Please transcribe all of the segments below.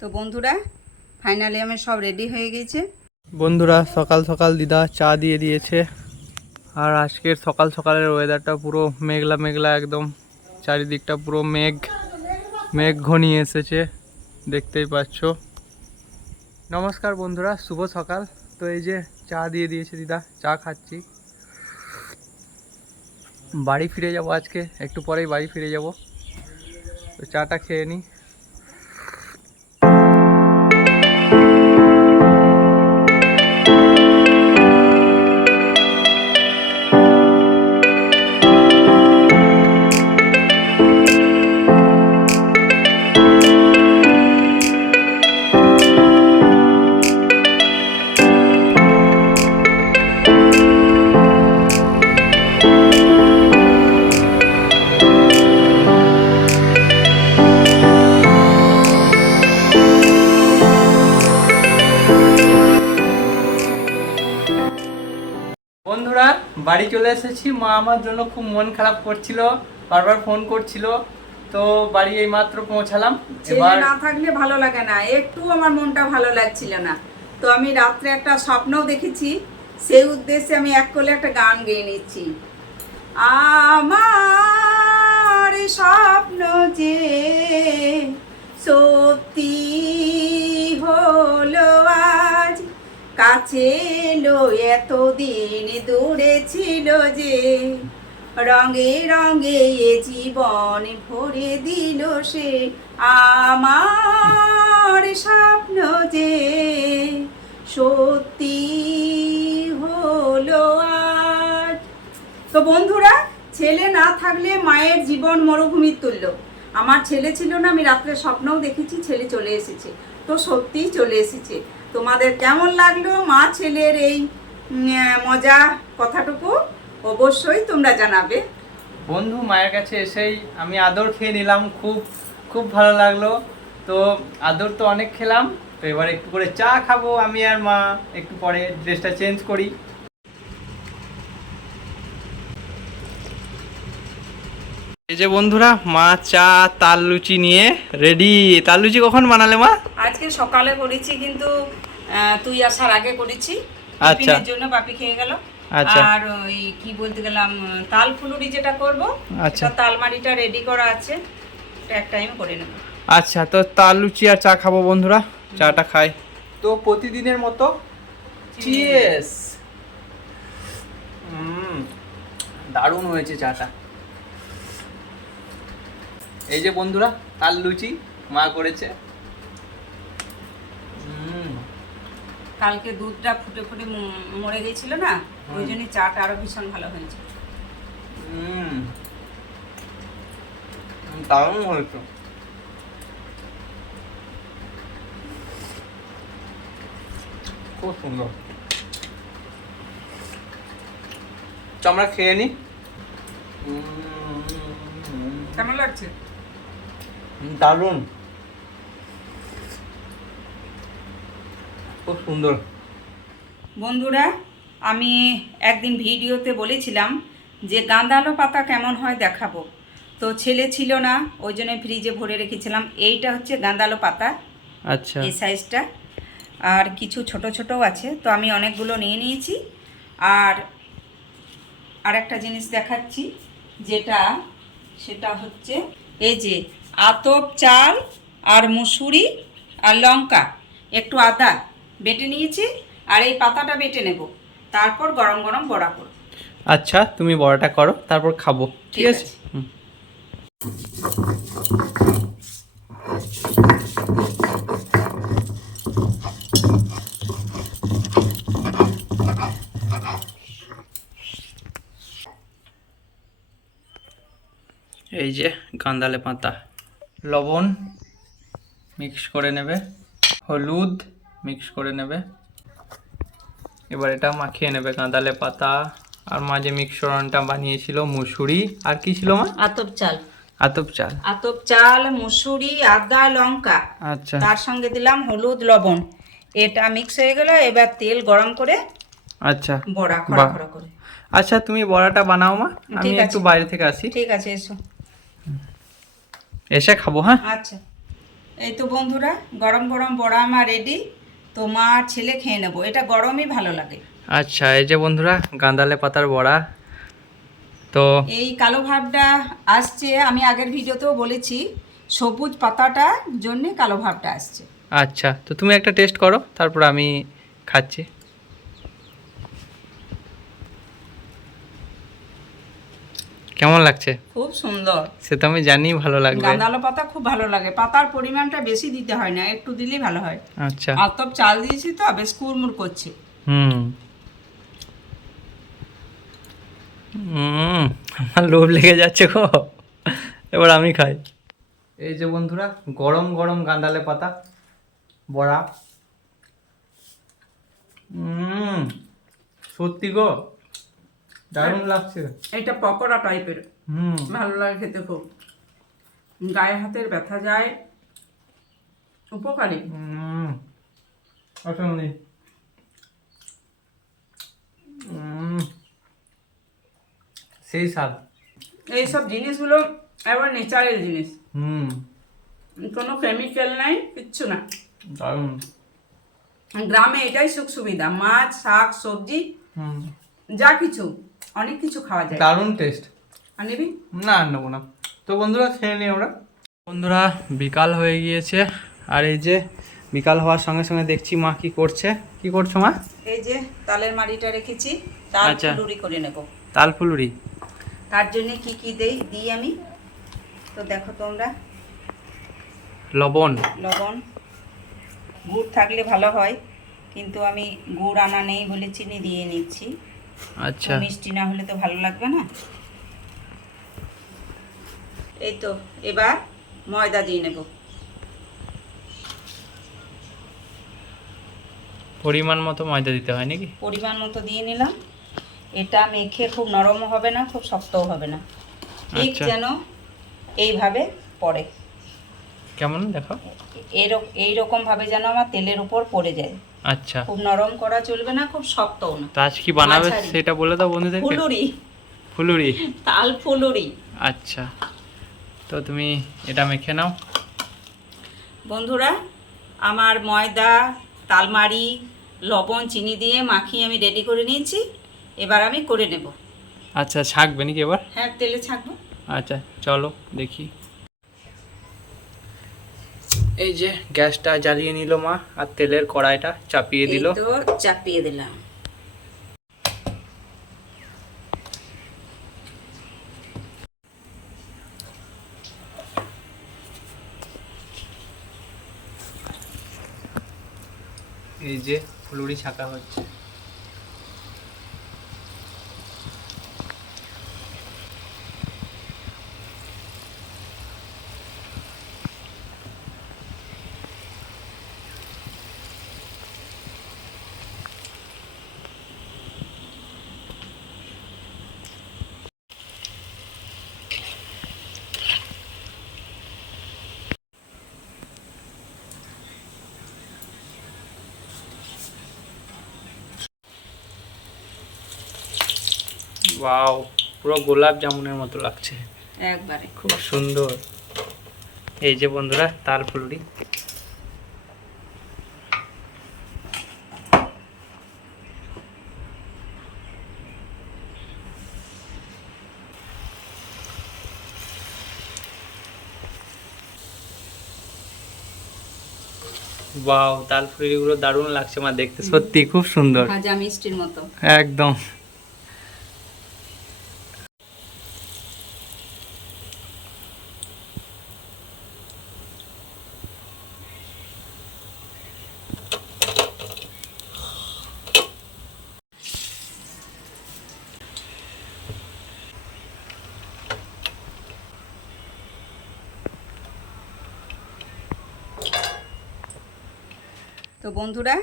তো বন্ধুরা ফাইনালি আমি সব রেডি হয়ে গেছে। বন্ধুরা সকাল সকাল দিদা চা দিয়ে দিয়েছে। আর আজকের সকাল সকালের ওয়েদারটা পুরো মেঘলা মেঘলা, একদম চারিদিকটা পুরো মেঘ মেঘ ঘনিয়ে এসেছে, দেখতেই পাচ্ছ। নমস্কার বন্ধুরা, শুভ সকাল। তো এই যে চা দিয়ে দিয়েছে দিদা, চা খাচ্ছি। বাড়ি ফিরে যাব আজকে, একটু পরেই বাড়ি ফিরে যাব। তো চাটা খেয়ে নিই। বন্ধুরা বাড়ি চলে এসেছি। মা আমার জন্য খুব মন খারাপ করছিল, বারবার ফোন করছিল। তো বাড়ি এই মাত্র পৌঁছালাম। ছেলে না থাকলে ভালো লাগে না, একটু আমার মনটা ভালো লাগছিল না। তো আমি রাত্রে একটা স্বপ্নও দেখেছি, সেই উদ্দেশ্যে আমি এক কোলে একটা গান গেয়ে নিচ্ছি। আমার স্বপ্ন যে সত্যি হলো আজ, কাছে এলো এতদিন দূরে ছিল যে, রঙে রঙে এ জীবন ভরে দিল সে, আমার স্বপ্ন যে সত্যি হলো আজ। তো বন্ধুরা, ছেলে না থাকলে মায়ের জীবন মরুভূমির তুল্য। আমার ছেলে ছিল না, আমি রাত্রে স্বপ্নও দেখেছি ছেলে চলে এসেছে। তো সত্যিই চলে এসেছে। তোমাদের কেমন লাগলো মা ছেলের এই মজা কথাটুকু অবশ্যই তোমরা জানাবে। বন্ধু, মায়ের কাছে এসেই আমি আদর খেয়ে নিলাম, খুব খুব ভালো লাগলো। তো আদর তো অনেক খেলাম, তো এবার একটু করে চা খাবো আমি আর মা। একটু পরে ড্রেসটা চেঞ্জ করি। এই যে বন্ধুরা, মা চা তাল লুচি নিয়ে রেডি। তাল লুচি কখন বানালে মা? আজকে সকালে করেছি, কিন্তু তুই আসার আগে করেছি। আচ্ছা। টিফিনের জন্য বাপি খেয়ে গেল। আচ্ছা। আর ওই কি বলতে গেলাম, তাল ফুলুরি যেটা করব, আচ্ছা। তালমারিটা রেডি করা আছে, এক টাইম করে নেব। আচ্ছা, তো তাল লুচি আর চা খাবো বন্ধুরা। চাটা খাই। তো প্রতিদিনের মতো চিয়ার্স। দারুণ হয়েছে চাটা। এই যে বন্ধুরা, তাল লুচি মা করেছে। কালকে দুধটা ফুটে ফুটে মরে গেছিল না, ওই জন্য চাটা আরো ভীষণ ভালো হয়েছে। দারুণ হয়েছে। খুব সুন্দর। তো আমরা খেয়ে নি। কেমন লাগছে? দারুণ, খুব সুন্দর। বন্ধুরা, আমি একদিন ভিডিওতে বলেছিলাম যে গাঁদালো পাতা কেমন হয় দেখাবো। তো ছেলে ছিল না, ওই জন্য ফ্রিজে ভরে রেখেছিলাম। এইটা হচ্ছে গাঁদালো পাতা। আচ্ছা। এই সাইজটা। আর কিছু ছোট ছোটও আছে, তো আমি অনেকগুলো নিয়ে নিয়েছি। আর আরেকটা জিনিস দেখাচ্ছি, সেটা হচ্ছে এই যে আতপ চাল আর মুসুরি আর লঙ্কা, একটু আদা বেটে নিয়েছি। আর এই পাতাটা বেটে নেব, তারপর গরম গরম বড়া করব। আচ্ছা, তুমি বড়াটা করো, তারপর খাবো। ঠিক আছে। এই যে গাঁদালে পাতা, লবণ মিক্স করে নেবে, হলুদ মিক্স করে নেবে। এবার এটা মাখিয়ে নেবে গাঁদালে পাতা। আর মাঝে মিক্সরনটা বানিয়েছিল মুসুরি আর কি ছিল মা? আতপ চাল। আতপ চাল। আতপ চাল, মুসুরি, আদা, লঙ্কা। আচ্ছা। তার সঙ্গে দিলাম হলুদ, লবণ। এটা মিক্স হয়ে গেল। এবার তেল গরম করে আচ্ছা, বড়া খড়া খড়া করে। আচ্ছা, তুমি বড়াটা বানাও মা, আমি ঠিক একটু আছে। বাইরে থেকে আসি। ঠিক আছে, এসো। এসে খাবো। হ্যাঁ। আচ্ছা। এই তো বন্ধুরা, গরম গরম বড়া আমার রেডি। তো মা আর ছেলে খেয়ে নেবো, এটা গরমই ভালো লাগে। আচ্ছা, এই যে বন্ধুরা গাঁদালে পাতার বড়া। তো এই কালো ভাবটা আসছে, আমি আগের ভিডিওতেও বলেছি, সবুজ পাতাটার জন্যে কালো ভাবটা আসছে। আচ্ছা, তো তুমি একটা টেস্ট করো, তারপর আমি খাচ্ছি। কেমন লাগছে? খুব সুন্দর। সে তো আমি জানি ভালো লাগবে। গাঁদালো পাতা খুব ভালো লাগে, পাতার পরিমাণটা বেশি দিতে হয় না, একটু দিলেই ভালো হয়। আচ্ছা। আর তো চাল দিয়েছি তো বেশ কুড়মুড় করছে। হুম হুম, আমার লোভ লেগে যাচ্ছে গো। এবার আমি খাই। এই যে বন্ধুরা গরম গরম গাঁদালে পাতা বড়া। সত্যি গো, দারুণ লাগছে। এটা পকোড়া টাইপের, হুম, ভালো লাগে খেতে খুব। গায়ে হাতের ব্যথা যায়, উপকারী। অসম্ভব। সেই স্বাদ। এইসব জিনিসগুলো এবার ন্যাচারাল জিনিস, হুম, কোনো কেমিক্যাল নাই, কিচ্ছু না। দারুণ। গ্রামে এটাই সুখ সুবিধা, মাছ শাক সবজি হুম, যা কিছু, অনেক কিছু খাওয়া যায়। দারুণ টেস্ট। আর নিবি? না, আর নেবো না। তো বন্ধুরা খেয়ে নিই আমরা। বন্ধুরা বিকাল হয়ে গিয়েছে, আর এই যে বিকাল হওয়ার সঙ্গে সঙ্গে দেখছি মা কি করছে। কি করছো মা? এই যে তালের মাড়িটা রেখেছি, তাল আচ্ছা। ফুলুরি করে নেব। তাল ফুলুরি। তার জন্য কি কি দিই আমি, তো দেখো তোমরা। লবণ। লবণ, গুড় থাকলে ভালো হয়, কিন্তু আমি গুড় আনা নেই বলে চিনি দিয়ে নিচ্ছি। আচ্ছা। তো মিষ্টি না হলে তো ভালো লাগবে না। এই তো এবার ময়দা দিয়ে নেব। পরিমাণ মতো ময়দা দিতে হয় নাকি? পরিমাণ মতো দিয়ে নিলাম। এটা মেখে খুব নরমও হবে না, খুব শক্তও হবে না, ঠিক আচ্ছা। যেন এইভাবে পড়ে। কেমন দেখো? এইরকম ভাবে যেন আমার তেলের উপর পড়ে যায়। আচ্ছা। খুব নরম করা চলবে না, খুব শক্তও না। তো আজ কি বানাবে মাঝারি। সেটা বলে দাও বন্ধুদেরকে। ফুলুরি, ফুলুরি। তাল ফুলুরি। আচ্ছা, তো তুমি এটা মেখে নাও। বন্ধুরা, আমার ময়দা, তালমাড়ি, লবণ, চিনি দিয়ে মাখিয়ে আমি রেডি করে নিয়েছি। এবার আমি করে নেব। আচ্ছা, ছাঁকবে নাকি এবার? হ্যাঁ, তেলে ছাঁকবো। আচ্ছা, চলো দেখি। এই যে গ্যাসটা জ্বালিয়ে নিল মা, আর তেলের কড়াইটা চাপিয়ে দিল। এই তো চাপিয়ে দিলাম। এই যে ফুলুরি ছাঁকা হচ্ছে। ওয়াও, পুরো গোলাপ জামুনের মতো লাগছে, একবারে খুব সুন্দর। এই যে বন্ধুরা তাল ফুলুরি। ওয়াও, তাল ফুলুরিগুলো দারুণ লাগছে মা দেখতে, সত্যি খুব সুন্দর, ভাজা মিষ্টির মতো। একদম। তো বন্ধুরা,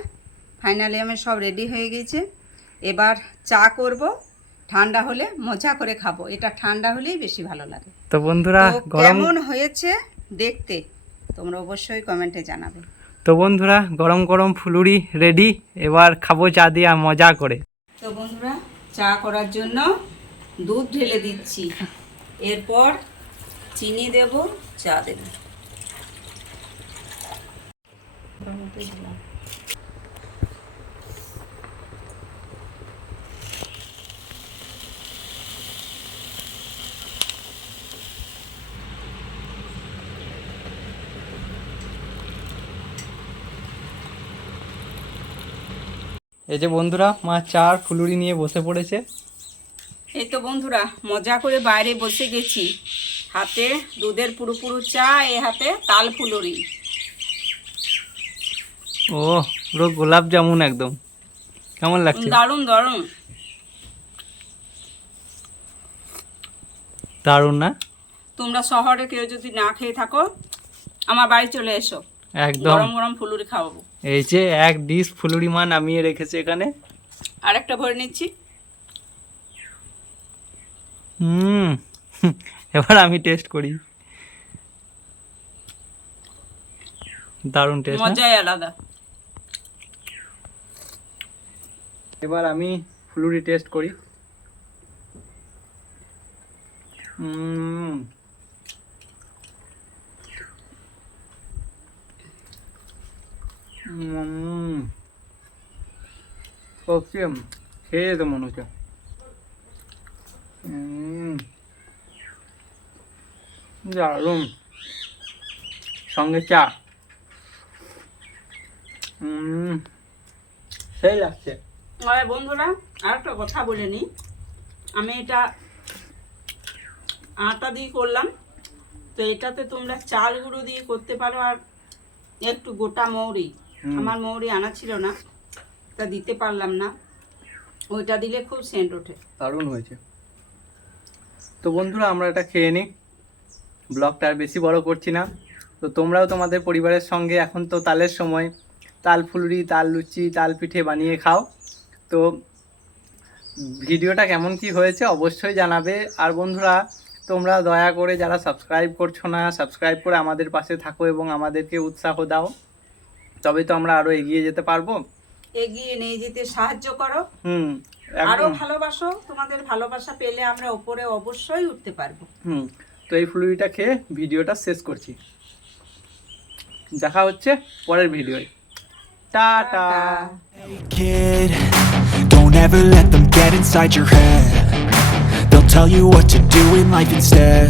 ফাইনালি আমার সব রেডি হয়ে গেছে। এবার চা করব, ঠান্ডা হলে মজা করে খাবো। এটা ঠান্ডা হলেই বেশি ভালো লাগে। তো বন্ধুরা তো কেমন হয়েছে দেখতে তোমরা অবশ্যই কমেন্টে জানাবে। তো বন্ধুরা গরম গরম ফুলুরি রেডি, এবার খাবো চা দিয়ে মজা করে। তো বন্ধুরা, চা করার জন্য দুধ ঢেলে দিচ্ছি, এরপর চিনি দেব, চা দেব। ওটার মধ্যে দিলাম। এই যে বন্ধুরা, মা চার ফুলুরি নিয়ে বসে পড়েছে। এই তো বন্ধুরা, মজা করে বাইরে বসে গেছি, হাতে দুধের পুরো পুরো চা, এ হাতে তাল ফুলুরি। ও পুরো গোলাপ জামুন একদম। কেমন লাগছে? দারুণ দারুণ। দারুণ না? তোমরা শহরে কেউ যদি না খেয়ে থাকো, আমার বাড়ি চলে এসো, একদম। গরম গরম ফুলুরি খাওয়াবো। এই যে এক ডিশ ফুলুরি মা নামিয়ে রেখেছে এখানে। আর একটা ভরে নিচ্ছি। এবার আমি টেস্ট করি। দারুণ টেস্ট। মজাই আলাদা। এবার আমি ফুলুরি টেস্ট করি। সত্যি খেয়ে যেতে মনে হচ্ছে। দারুণ, সঙ্গে চা। সেই লাগছে। আরে বন্ধুরা, আর একটা কথা বলে নি, আমি এটা আটা দিয়ে করলাম, তো এটাতে তোমরা চাল গুঁড়ো দিয়ে করতে পারো, আর একটু গোটা মৌরি। আমার মৌরি আনা ছিল না, তা দিতে পারলাম না, ওইটা দিলে খুব সেন্ট ওঠে। দারুণ হয়েছে। তো বন্ধুরা, আমরা এটা খেয়ে নিই, ব্লগটা আর বেশি বড় করছি না। তো তোমরাও তোমাদের পরিবারের সঙ্গে, এখন তো তালের সময়, তাল ফুলুরি, তাল লুচি, তাল পিঠে বানিয়ে খাও। তো ভিডিওটা কেমন কি হয়েছে অবশ্যই জানাবে। আর বন্ধুরা, তোমরা দয়া করে যারা সাবস্ক্রাইব করছো না, সাবস্ক্রাইব করে আমাদের পাশে থাকো এবং আমাদেরকে উৎসাহ দাও, তবে তো আমরা আরো এগিয়ে যেতে পারবো। এগিয়ে নিয়ে যেতে সাহায্য করো, আরো ভালোবাসো। তোমাদের ভালোবাসা পেলে আমরা উপরে অবশ্যই উঠতে পারবো। তো এই ফুলুরিটা খেয়ে ভিডিওটা শেষ করছি। দেখা হচ্ছে পরের ভিডিওয়। Tata. Kid, don't ever let them get inside your head. They'll tell you what to do in life instead.